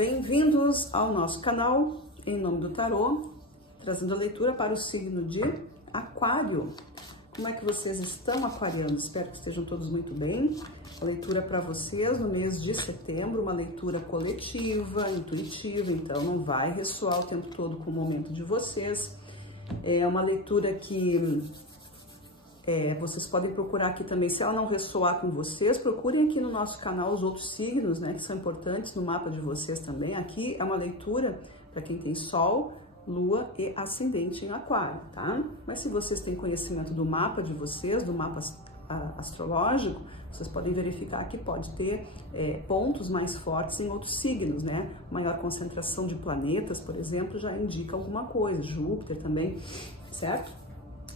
Bem-vindos ao nosso canal, em nome do tarô, trazendo a leitura para o signo de Aquário. Como é que vocês estão, aquarianos? Espero que estejam todos muito bem. A leitura para vocês no mês de setembro, uma leitura coletiva, intuitiva, então não vai ressoar o tempo todo com o momento de vocês. É uma leitura que vocês podem procurar aqui também. Se ela não ressoar com vocês, procurem aqui no nosso canal os outros signos, né, que são importantes no mapa de vocês também. Aqui é uma leitura para quem tem Sol, Lua e Ascendente em Aquário, tá? Mas se vocês têm conhecimento do mapa de vocês, do mapa astrológico, vocês podem verificar que pode ter pontos mais fortes em outros signos, né? Maior concentração de planetas, por exemplo, já indica alguma coisa. Júpiter também, certo?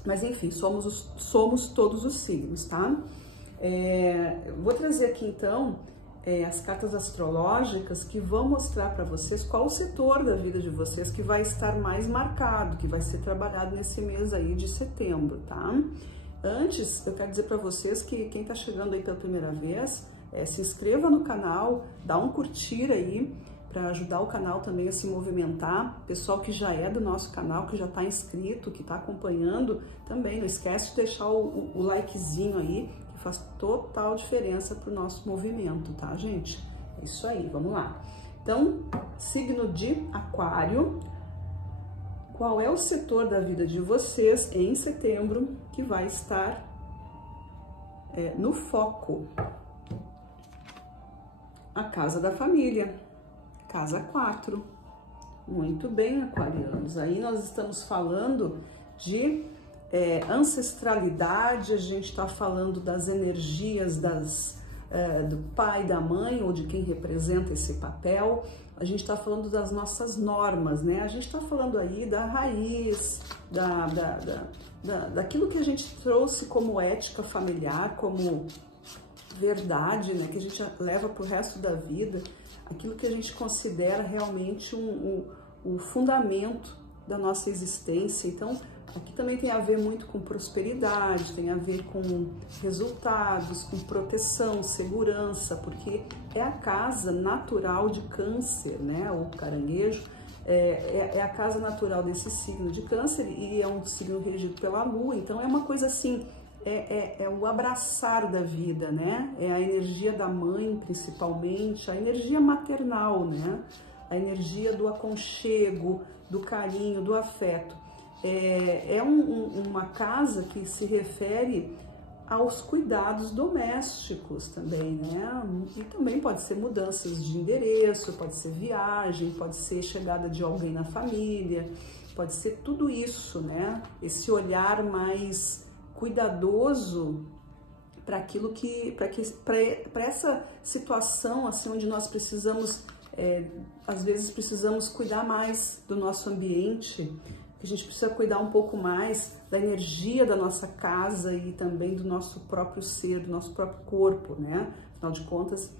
Mas enfim, somos todos os signos, tá? Vou trazer aqui então as cartas astrológicas que vão mostrar para vocês qual o setor da vida de vocês que vai estar mais marcado, que vai ser trabalhado nesse mês aí de setembro, tá? Antes, eu quero dizer para vocês que quem tá chegando aí pela primeira vez, se inscreva no canal, dá um curtir aí, para ajudar o canal também a se movimentar. Pessoal que já é do nosso canal, que já está inscrito, que está acompanhando, também não esquece de deixar o likezinho aí, que faz total diferença para o nosso movimento, tá, gente? É isso aí, vamos lá. Então, signo de Aquário, qual é o setor da vida de vocês em setembro que vai estar no foco? A casa da família. Casa 4. Muito bem, aquarianos. Aí nós estamos falando de ancestralidade, a gente está falando das energias do pai, da mãe, ou de quem representa esse papel. A gente está falando das nossas normas, né? A gente está falando aí da raiz, daquilo que a gente trouxe como ética familiar, como verdade, né? Que a gente leva para o resto da vida. Aquilo que a gente considera realmente o fundamento da nossa existência. Então, aqui também tem a ver muito com prosperidade, tem a ver com resultados, com proteção, segurança, porque é a casa natural de Câncer, né? O caranguejo é a casa natural desse signo de Câncer e é um signo regido pela Lua, então é uma coisa assim, é o abraçar da vida, né? É a energia da mãe, principalmente, a energia maternal, né? A energia do aconchego, do carinho, do afeto. Uma casa que se refere aos cuidados domésticos também, né? E também pode ser mudanças de endereço, pode ser viagem, pode ser chegada de alguém na família, pode ser tudo isso, né? Esse olhar mais cuidadoso para aquilo para essa situação assim onde nós precisamos às vezes precisamos cuidar mais do nosso ambiente, que a gente precisa cuidar um pouco mais da energia da nossa casa e também do nosso próprio ser, do nosso próprio corpo, né? Afinal de contas,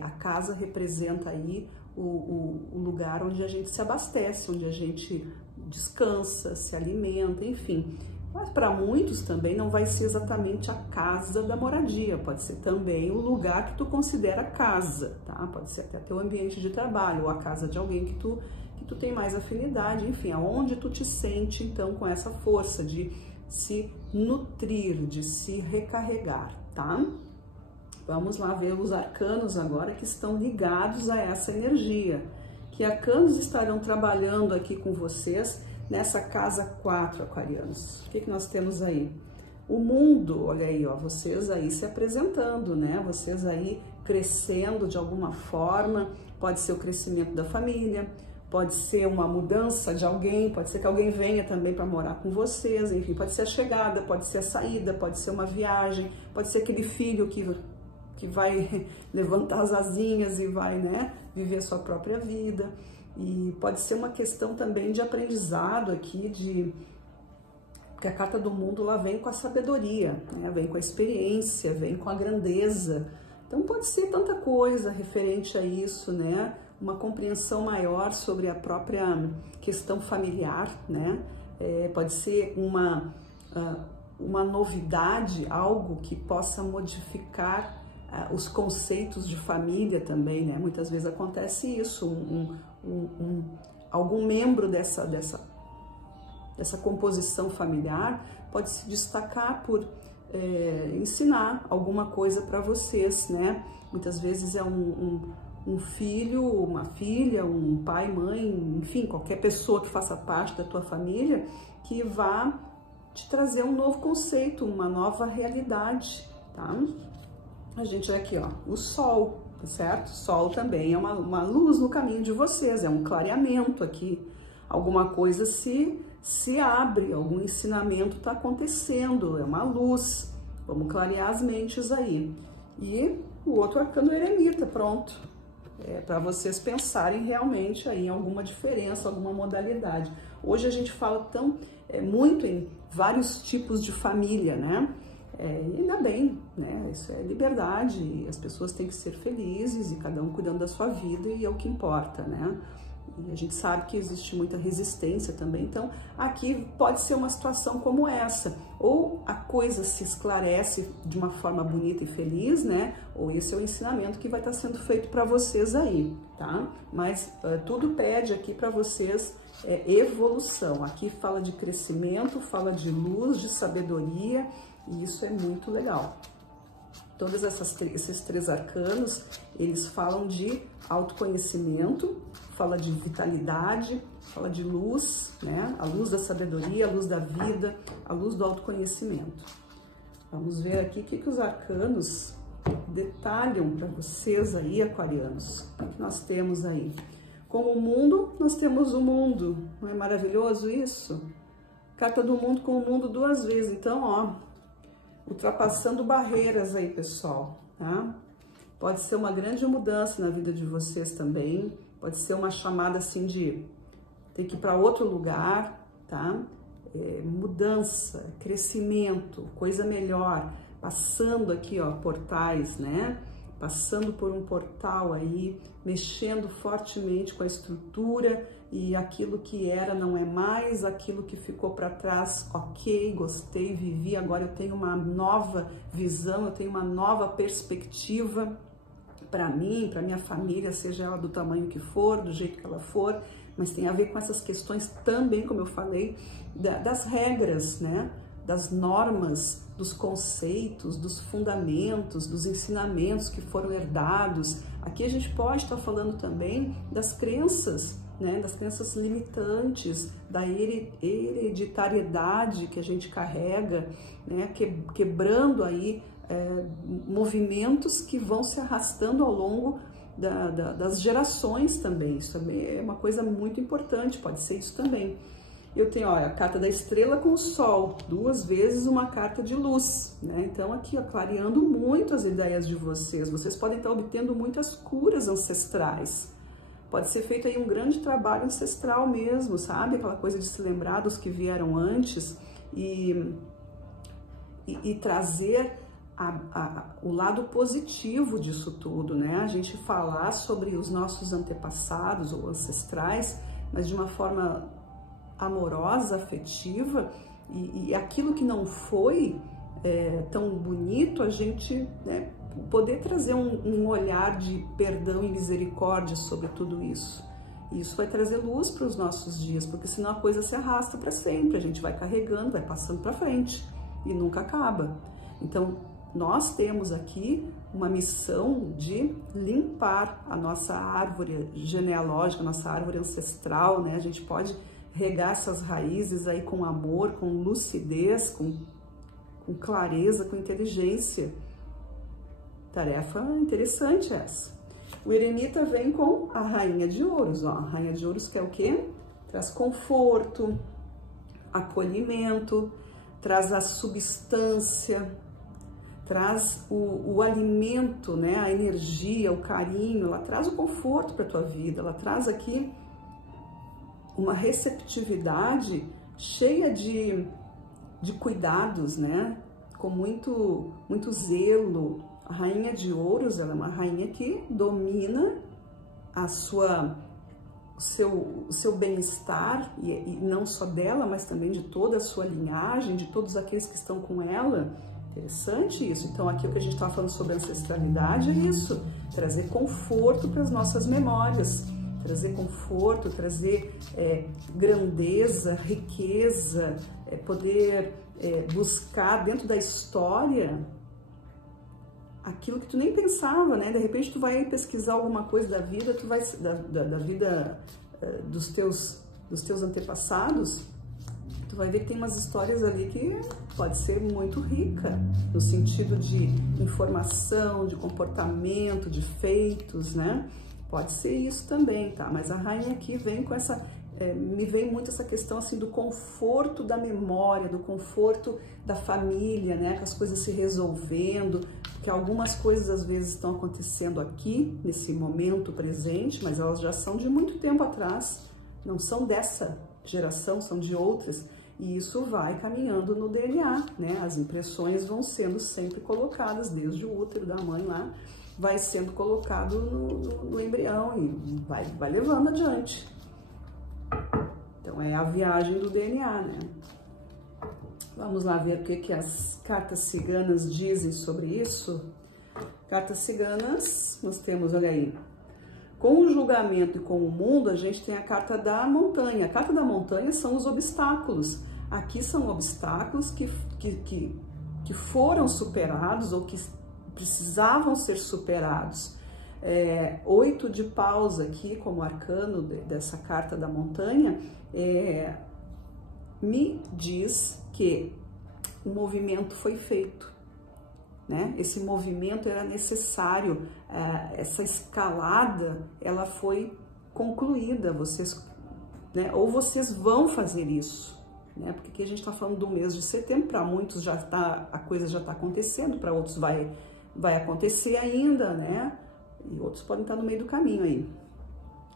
a casa representa aí o lugar onde a gente se abastece, onde a gente descansa, se alimenta, enfim. Mas para muitos também não vai ser exatamente a casa da moradia, pode ser também o lugar que tu considera casa, tá? Pode ser até teu ambiente de trabalho, ou a casa de alguém que tu tem mais afinidade, enfim, aonde tu te sente então com essa força de se nutrir, de se recarregar, tá? Vamos lá ver os arcanos agora que estão ligados a essa energia. Que arcanos estarão trabalhando aqui com vocês nessa casa 4, aquarianos? O que nós temos aí? O mundo, olha aí, ó, vocês aí se apresentando, né? Vocês aí crescendo de alguma forma, pode ser o crescimento da família, pode ser uma mudança de alguém, pode ser que alguém venha também para morar com vocês, enfim, pode ser a chegada, pode ser a saída, pode ser uma viagem, pode ser aquele filho que vai levantar as asinhas e vai, né, viver a sua própria vida. E pode ser uma questão também de aprendizado aqui, porque a carta do mundo lá vem com a sabedoria, né? Vem com a experiência, vem com a grandeza. Então pode ser tanta coisa referente a isso, né? Uma compreensão maior sobre a própria questão familiar, né? Pode ser uma novidade, algo que possa modificar os conceitos de família também, né? Muitas vezes acontece isso, algum membro dessa composição familiar pode se destacar por ensinar alguma coisa para vocês, né? Muitas vezes é um filho, uma filha, um pai, mãe, enfim, qualquer pessoa que faça parte da tua família que vá te trazer um novo conceito, uma nova realidade, tá? A gente vai aqui, ó, o sol, tá certo? O sol também é uma luz no caminho de vocês, é um clareamento aqui. Alguma coisa se abre, algum ensinamento está acontecendo, é uma luz. Vamos clarear as mentes aí. E o outro arcano eremita, pronto. Para vocês pensarem realmente aí em alguma diferença, alguma modalidade. Hoje a gente fala muito em vários tipos de família, né? E ainda bem, né? Isso é liberdade, e as pessoas têm que ser felizes e cada um cuidando da sua vida e é o que importa, né? E a gente sabe que existe muita resistência também, então aqui pode ser uma situação como essa, ou a coisa se esclarece de uma forma bonita e feliz, né? Ou esse é o ensinamento que vai estar sendo feito para vocês aí, tá? Mas tudo pede aqui para vocês evolução. Aqui fala de crescimento, fala de luz, de sabedoria, e isso é muito legal. Todos esses 3 arcanos, eles falam de autoconhecimento, fala de vitalidade, fala de luz, né? A luz da sabedoria, a luz da vida, a luz do autoconhecimento. Vamos ver aqui o que os arcanos detalham para vocês aí, aquarianos. O que nós temos aí? Com o mundo, nós temos o mundo. Não é maravilhoso isso? Carta do mundo com o mundo 2 vezes. Então, ó, ultrapassando barreiras aí, pessoal, tá? Pode ser uma grande mudança na vida de vocês também. Pode ser uma chamada assim de ter que ir para outro lugar, tá? Mudança, crescimento, coisa melhor. Passando aqui, ó, portais, né? Passando por um portal aí, mexendo fortemente com a estrutura e aquilo que era não é mais, aquilo que ficou para trás, ok, gostei, vivi, agora eu tenho uma nova visão, eu tenho uma nova perspectiva para mim, para minha família, seja ela do tamanho que for, do jeito que ela for, mas tem a ver com essas questões também, como eu falei, das regras, né? Das normas, dos conceitos, dos fundamentos, dos ensinamentos que foram herdados. Aqui a gente pode estar falando também das crenças, né? Das crenças limitantes, da hereditariedade que a gente carrega, né? Quebrando aí movimentos que vão se arrastando ao longo das gerações também. Isso também é uma coisa muito importante, pode ser isso também. Eu tenho, olha, a carta da estrela com o sol, 2 vezes uma carta de luz, né? Então aqui, ó, clareando muito as ideias de vocês. Vocês podem estar obtendo muitas curas ancestrais. Pode ser feito aí um grande trabalho ancestral mesmo, sabe? Aquela coisa de se lembrar dos que vieram antes e trazer o lado positivo disso tudo, né? A gente falar sobre os nossos antepassados ou ancestrais, mas de uma forma amorosa, afetiva, e aquilo que não foi tão bonito, a gente, né, poder trazer um olhar de perdão e misericórdia sobre tudo isso. E isso vai trazer luz para os nossos dias, porque senão a coisa se arrasta para sempre, a gente vai carregando, vai passando para frente e nunca acaba. Então, nós temos aqui uma missão de limpar a nossa árvore genealógica, a nossa árvore ancestral, né? A gente pode regar essas raízes aí com amor, com lucidez, com clareza, com inteligência. Tarefa interessante essa. O eremita vem com a rainha de ouros, ó. A rainha de ouros que é o quê? Traz conforto, acolhimento, traz a substância, traz o alimento, né? A energia, o carinho, ela traz o conforto para a tua vida, ela traz aqui uma receptividade cheia de cuidados, né? Com muito zelo. A rainha de ouros, ela é uma rainha que domina o seu bem-estar, e não só dela, mas também de toda a sua linhagem, de todos aqueles que estão com ela, Interessante isso. Então aqui o que a gente estava falando sobre ancestralidade é isso, trazer conforto para as nossas memórias, trazer conforto, trazer grandeza, riqueza, poder buscar dentro da história aquilo que tu nem pensava, né? De repente tu vai pesquisar alguma coisa da vida, tu vai da vida dos teus antepassados, tu vai ver que tem umas histórias ali que pode ser muito rica, no sentido de informação, de comportamento, de feitos, né? Pode ser isso também, tá? Mas a rainha aqui vem com essa, me vem muito essa questão assim do conforto da memória, do conforto da família, né? Com as coisas se resolvendo, porque algumas coisas às vezes estão acontecendo aqui, nesse momento presente, mas elas já são de muito tempo atrás, não são dessa geração, são de outras. E isso vai caminhando no DNA, né? As impressões vão sendo sempre colocadas, desde o útero da mãe lá, vai sendo colocado no embrião e vai levando adiante. Então é a viagem do DNA, né? Vamos lá ver o que as cartas ciganas dizem sobre isso. Cartas ciganas, nós temos, olha aí, com o julgamento e com o mundo, a gente tem a carta da montanha. A carta da montanha são os obstáculos. Aqui são obstáculos que foram superados ou que precisavam ser superados. 8 de paus aqui, como arcano dessa carta da montanha, me diz que o movimento foi feito, né? Esse movimento era necessário, essa escalada, ela foi concluída, vocês, né? Ou vocês vão fazer isso, né? Porque aqui a gente está falando do mês de setembro, para muitos já tá, a coisa já está acontecendo, para outros vai acontecer ainda, né? E outros podem estar no meio do caminho aí.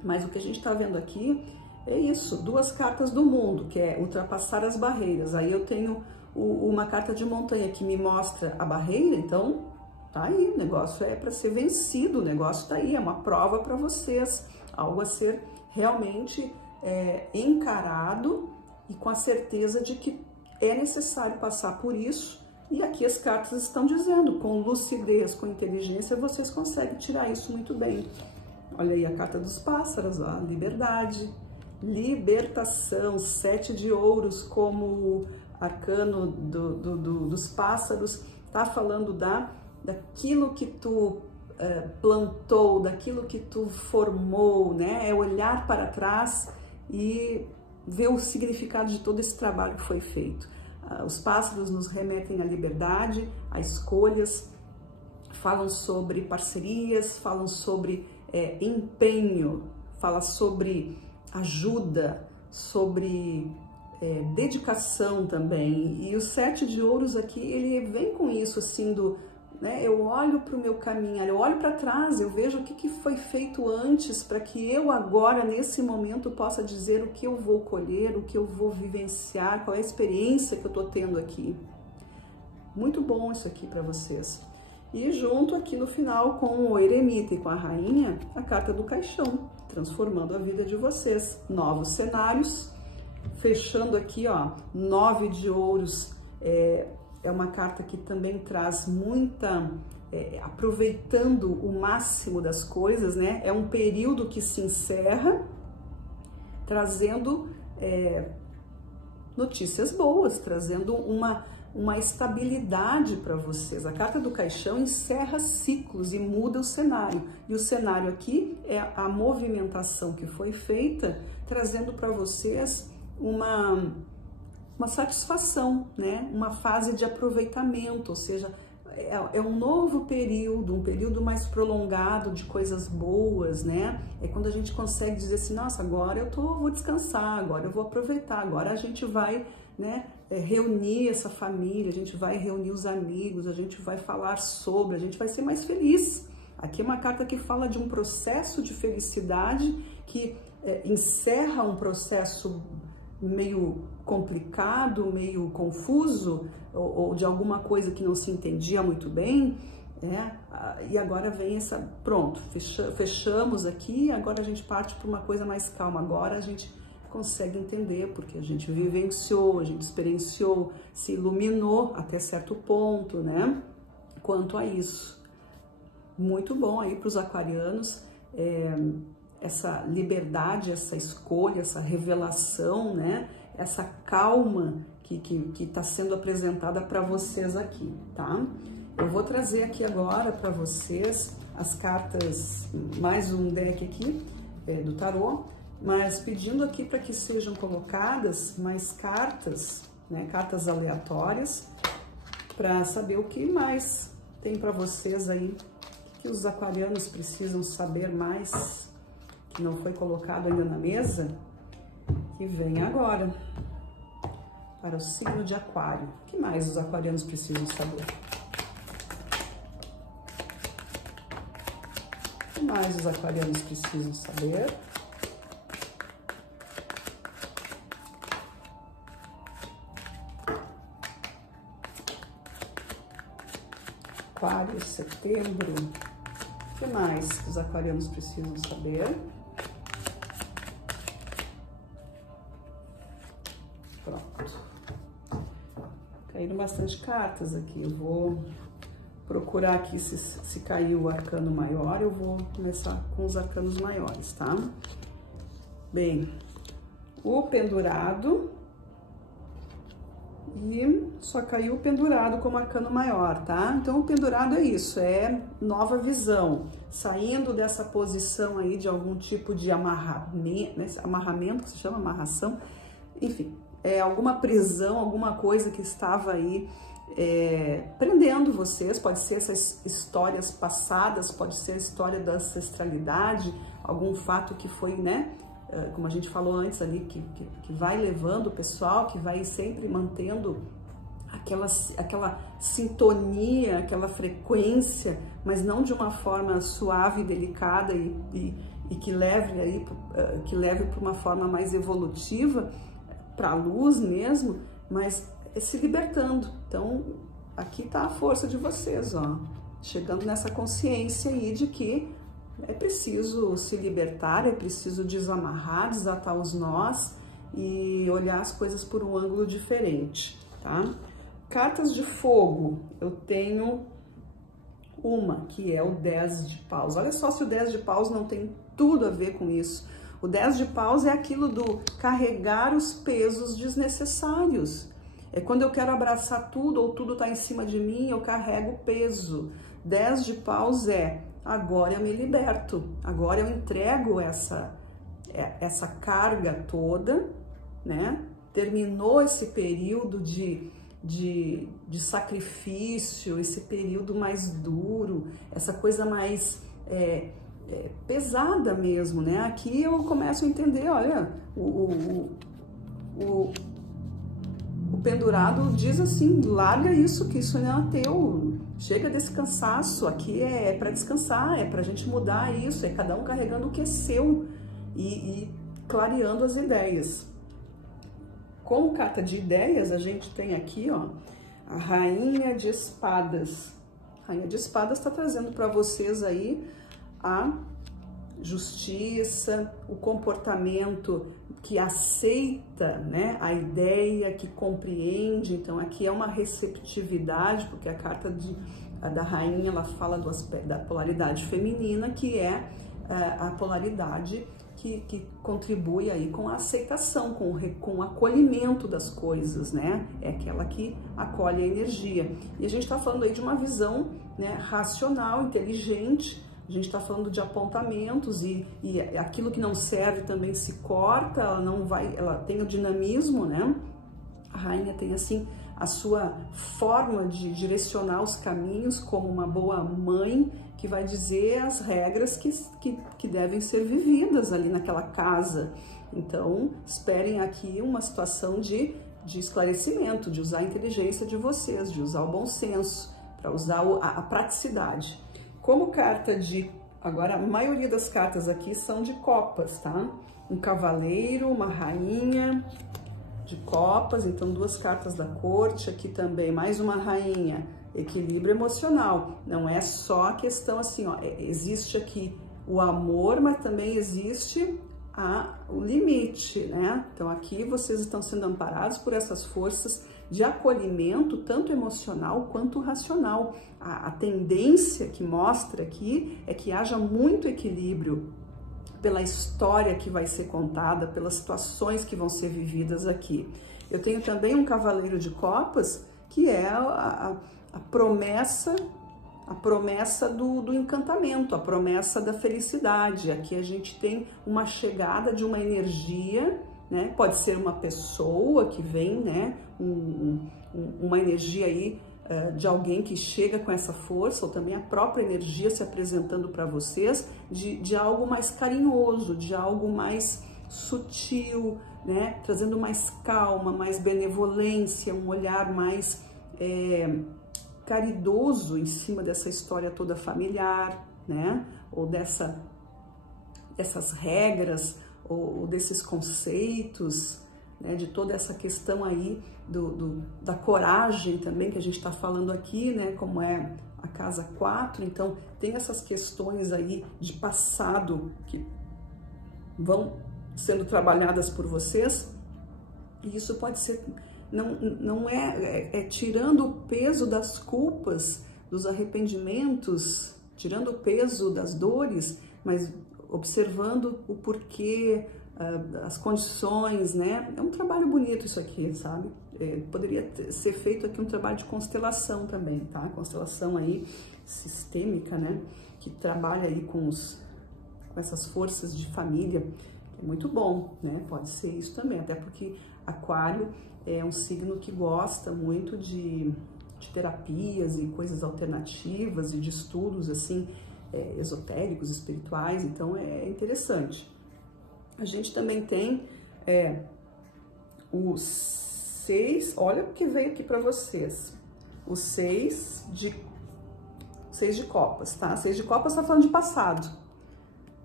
Mas o que a gente está vendo aqui é isso, 2 cartas do mundo, que é ultrapassar as barreiras. Aí eu tenho uma carta de montanha que me mostra a barreira, então tá aí, o negócio é para ser vencido, o negócio tá aí, é uma prova para vocês, algo a ser realmente encarado e com a certeza de que é necessário passar por isso. E aqui as cartas estão dizendo, com lucidez, com inteligência, vocês conseguem tirar isso muito bem. Olha aí a carta dos pássaros, ó, liberdade, libertação, 7 de ouros como arcano dos pássaros, tá falando daquilo que tu plantou, daquilo que tu formou, né? É olhar para trás e ver o significado de todo esse trabalho que foi feito. Os pássaros nos remetem à liberdade, a escolhas, falam sobre parcerias, falam sobre empenho, fala sobre ajuda, sobre dedicação também. E o 7 de ouros aqui, ele vem com isso, assim, né, eu olho para o meu caminho, eu olho para trás, eu vejo o que foi feito antes, para que eu agora, nesse momento, possa dizer o que eu vou colher, o que eu vou vivenciar, qual é a experiência que eu estou tendo aqui. Muito bom isso aqui para vocês. E junto aqui no final, com o eremita e com a rainha, a carta do caixão, transformando a vida de vocês. Novos cenários, fechando aqui, ó, 9 de ouros, é uma carta que também traz muita, aproveitando o máximo das coisas, né? É um período que se encerra, trazendo notícias boas, trazendo uma estabilidade para vocês. A carta do caixão encerra ciclos e muda o cenário. E o cenário aqui é a movimentação que foi feita, trazendo para vocês uma satisfação, né? Uma fase de aproveitamento, ou seja, é um novo período, um período mais prolongado de coisas boas, né? É quando a gente consegue dizer assim, nossa, agora eu vou descansar, agora eu vou aproveitar, agora a gente vai, né, reunir essa família, a gente vai reunir os amigos, a gente vai falar sobre, a gente vai ser mais feliz. Aqui é uma carta que fala de um processo de felicidade que encerra um processo meio complicado, meio confuso, ou de alguma coisa que não se entendia muito bem, e agora vem pronto, fechamos aqui, agora a gente parte para uma coisa mais calma, agora a gente consegue entender, porque a gente vivenciou, a gente experienciou, se iluminou até certo ponto, né? Quanto a isso. Muito bom aí para os aquarianos, essa liberdade, essa escolha, essa revelação, né? Essa calma que está sendo apresentada para vocês aqui, tá? Eu vou trazer aqui agora para vocês as cartas, mais um deck aqui do tarô, mas pedindo aqui para que sejam colocadas mais cartas, né? Cartas aleatórias, para saber o que mais tem para vocês aí, que os aquarianos precisam saber mais, que não foi colocado ainda na mesa, que vem agora para o signo de Aquário. O que mais os aquarianos precisam saber? O que mais os aquarianos precisam saber? Aquário, setembro. O que mais os aquarianos precisam saber? Pronto. Caíram bastante cartas aqui. Eu vou procurar aqui se caiu o arcano maior. Eu vou começar com os arcanos maiores, tá? Bem, o pendurado. E só caiu o pendurado como arcano maior, tá? Então, o pendurado é isso, é nova visão, saindo dessa posição aí de algum tipo de amarramento, né? Amarramento, que se chama amarração, enfim, é alguma prisão, alguma coisa que estava aí prendendo vocês, pode ser essas histórias passadas, pode ser a história da ancestralidade, algum fato que foi, né? Como a gente falou antes ali, que vai levando o pessoal, que vai sempre mantendo aquela sintonia, aquela frequência, mas não de uma forma suave, delicada e que leve para uma forma mais evolutiva, para a luz mesmo, mas se libertando. Então, aqui está a força de vocês, ó, chegando nessa consciência aí de que é preciso se libertar, é preciso desamarrar, desatar os nós e olhar as coisas por um ângulo diferente, tá? Cartas de fogo, eu tenho uma, que é o 10 de paus. Olha só se o 10 de paus não tem tudo a ver com isso. O 10 de paus é aquilo do carregar os pesos desnecessários. É quando eu quero abraçar tudo ou tudo tá em cima de mim, eu carrego o peso. 10 de paus agora eu me liberto, agora eu entrego essa carga toda, né? Terminou esse período de sacrifício, esse período mais duro, essa coisa mais pesada mesmo, né? Aqui eu começo a entender, olha, o pendurado diz assim, larga isso, que isso não é teu, chega desse cansaço, aqui é para descansar, é para a gente mudar isso, é cada um carregando o que é seu e clareando as ideias. Como carta de ideias, a gente tem aqui, ó, a Rainha de Espadas. A Rainha de Espadas está trazendo para vocês aí a justiça, o comportamento que aceita, né, a ideia, que compreende. Então aqui é uma receptividade, porque a carta da rainha, ela fala do aspecto da polaridade feminina, que é a polaridade que contribui aí com a aceitação, com o acolhimento das coisas, né? É aquela que acolhe a energia. E a gente está falando aí de uma visão, né, racional, inteligente. A gente está falando de apontamentos e aquilo que não serve também se corta, ela tem o dinamismo, né? A rainha tem assim a sua forma de direcionar os caminhos como uma boa mãe que vai dizer as regras que devem ser vividas ali naquela casa. Então, esperem aqui uma situação de esclarecimento, de usar a inteligência de vocês, de usar o bom senso, para usar a praticidade. Como carta agora a maioria das cartas aqui são de copas, tá? Um cavaleiro, uma rainha de copas, então duas cartas da corte, aqui também mais uma rainha, equilíbrio emocional. Não é só a questão assim, ó, existe aqui o amor, mas também existe o limite, né? Então aqui vocês estão sendo amparados por essas forças de acolhimento, tanto emocional quanto racional. A tendência que mostra aqui é que haja muito equilíbrio pela história que vai ser contada, pelas situações que vão ser vividas aqui. Eu tenho também um cavaleiro de copas, que é a promessa do encantamento, a promessa da felicidade. Aqui a gente tem uma chegada de uma energia, né? Pode ser uma pessoa que vem, né? Uma energia aí de alguém que chega com essa força, ou também a própria energia se apresentando para vocês de algo mais carinhoso, de algo mais sutil, né? Trazendo mais calma, mais benevolência, um olhar mais caridoso em cima dessa história toda familiar, né? Ou dessas regras, ou desses conceitos, né? De toda essa questão aí da coragem também que a gente está falando aqui, né? Como é a casa 4, então tem essas questões aí de passado que vão sendo trabalhadas por vocês, e isso pode ser, não é tirando o peso das culpas, dos arrependimentos, tirando o peso das dores, mas observando o porquê, as condições, né? É um trabalho bonito isso aqui, sabe? Poderia ser feito aqui um trabalho de constelação também, tá? Constelação aí sistêmica, né? Que trabalha aí com essas forças de família. Muito bom, né? Pode ser isso também, até porque Aquário é um signo que gosta muito de terapias e coisas alternativas e de estudos assim esotéricos, espirituais, então é interessante. A gente também tem o 6, olha o que veio aqui para vocês, o 6 de copas, tá? 6 de copas tá falando de passado.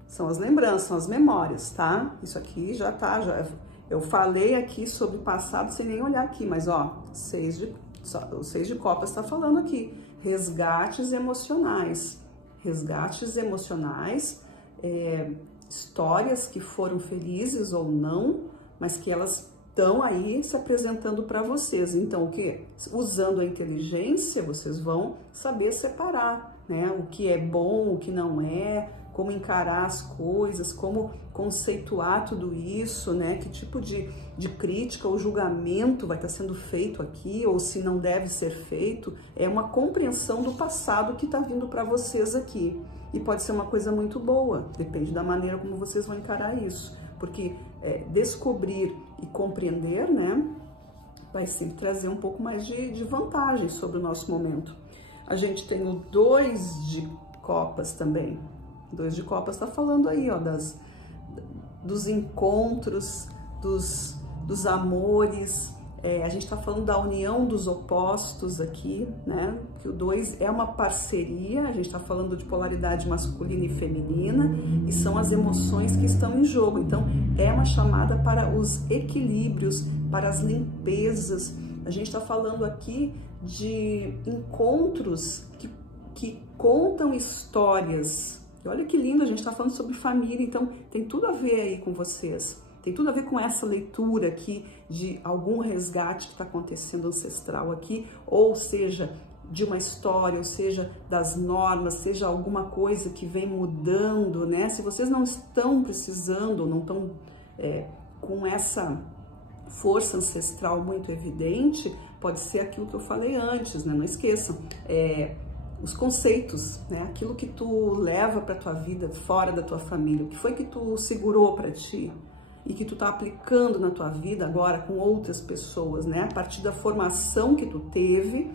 São as lembranças, são as memórias, tá? Isso aqui já tá, eu falei aqui sobre passado sem nem olhar aqui, mas ó, o 6 de copas tá falando aqui, resgates emocionais. Resgates emocionais, histórias que foram felizes ou não, mas que elas estão aí se apresentando para vocês. Então, o que? Usando a inteligência, vocês vão saber separar, né? O que é bom, o que não é, como encarar as coisas, como conceituar tudo isso, né? Que tipo de crítica ou julgamento vai estar sendo feito aqui, ou se não deve ser feito. É uma compreensão do passado que está vindo para vocês aqui. E pode ser uma coisa muito boa, depende da maneira como vocês vão encarar isso. Porque descobrir e compreender, né? Vai sempre trazer um pouco mais de vantagem sobre o nosso momento. A gente tem o 2 de copas também. 2 de copas está falando aí, ó, dos encontros, dos amores. A gente está falando da união dos opostos aqui, né? Que o 2 é uma parceria, a gente está falando de polaridade masculina e feminina, e são as emoções que estão em jogo. Então, é uma chamada para os equilíbrios, para as limpezas. A gente está falando aqui de encontros que contam histórias. E olha que lindo, a gente está falando sobre família, então tem tudo a ver aí com vocês. Tem tudo a ver com essa leitura aqui de algum resgate que está acontecendo ancestral aqui, ou seja, de uma história, ou seja, das normas, seja alguma coisa que vem mudando, né? Se vocês não estão precisando, não estão com essa força ancestral muito evidente, pode ser aquilo que eu falei antes, né? Não esqueçam, os conceitos, né? Aquilo que tu leva para tua vida fora da tua família, o que foi que tu segurou para ti e que tu tá aplicando na tua vida agora com outras pessoas, né? A partir da formação que tu teve,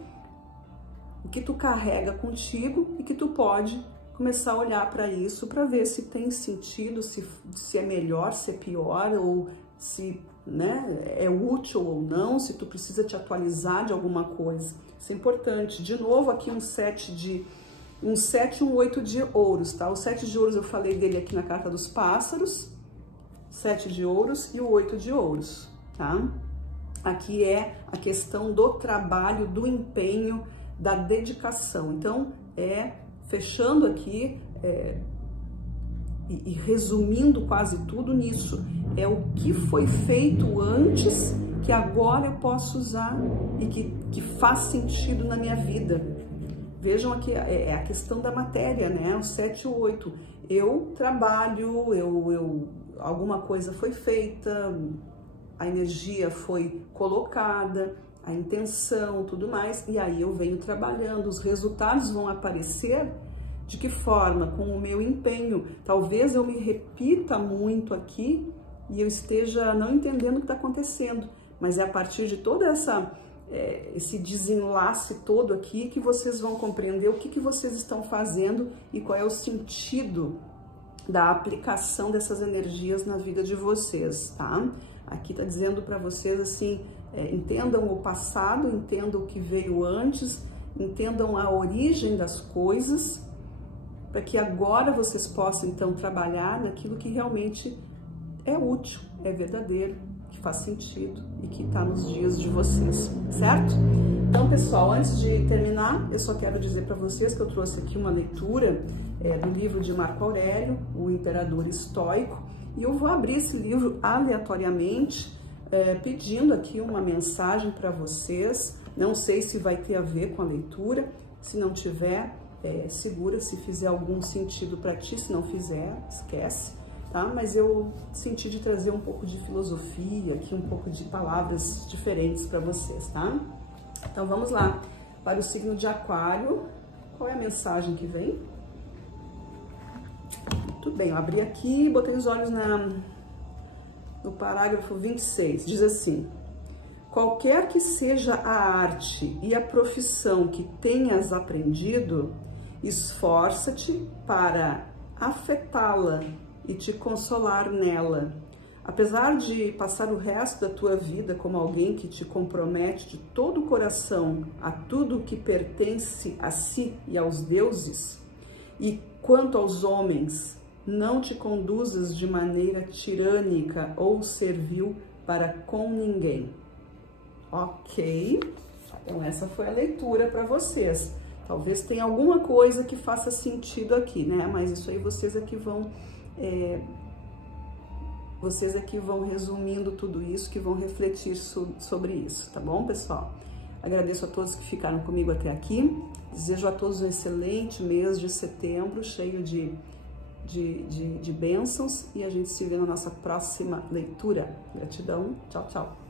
o que tu carrega contigo e que tu pode começar a olhar para isso para ver se tem sentido, se é melhor, se é pior, ou se, né, é útil ou não, se tu precisa te atualizar de alguma coisa. Isso é importante. De novo aqui um 7 e um 8 de ouros, tá? O 7 de ouros eu falei dele aqui na carta dos pássaros, 7 de ouros e o 8 de ouros, tá? Aqui é a questão do trabalho, do empenho, da dedicação. Então, fechando aqui, e resumindo quase tudo nisso, é o que foi feito antes que agora eu posso usar e que faz sentido na minha vida. Vejam aqui, é a questão da matéria, né? O 7 e o 8. Eu trabalho, alguma coisa foi feita, a energia foi colocada, a intenção, tudo mais, e aí eu venho trabalhando, os resultados vão aparecer. De que forma? Com o meu empenho. Talvez eu me repita muito aqui e eu esteja não entendendo o que está acontecendo, mas é a partir de toda esse desenlace todo aqui que vocês vão compreender o que vocês estão fazendo e qual é o sentido da aplicação dessas energias na vida de vocês, tá? Aqui tá dizendo para vocês assim, entendam o passado, entendam o que veio antes, entendam a origem das coisas, para que agora vocês possam então trabalhar naquilo que realmente é útil, é verdadeiro, que faz sentido e que está nos dias de vocês, certo? Então, pessoal, antes de terminar, eu só quero dizer para vocês que eu trouxe aqui uma leitura do livro de Marco Aurélio, O Imperador Estoico, e eu vou abrir esse livro aleatoriamente, pedindo aqui uma mensagem para vocês. Não sei se vai ter a ver com a leitura, se não tiver, segura se fizer algum sentido para ti, se não fizer, esquece, tá? Mas eu senti de trazer um pouco de filosofia aqui, um pouco de palavras diferentes para vocês, tá? Então vamos lá, para o signo de Aquário, qual é a mensagem que vem? Tudo bem, eu abri aqui e botei os olhos no parágrafo 26, diz assim: qualquer que seja a arte e a profissão que tenhas aprendido, esforça-te para afetá-la e te consolar nela. Apesar de passar o resto da tua vida como alguém que te compromete de todo o coração a tudo que pertence a si e aos deuses, e quanto aos homens, não te conduzas de maneira tirânica ou servil para com ninguém. Ok? Então essa foi a leitura para vocês. Talvez tenha alguma coisa que faça sentido aqui, né? Mas isso aí vocês aqui vão resumindo tudo isso, que vão refletir sobre isso, tá bom, pessoal? Agradeço a todos que ficaram comigo até aqui. Desejo a todos um excelente mês de setembro, cheio de bênçãos, e a gente se vê na nossa próxima leitura. Gratidão, tchau, tchau.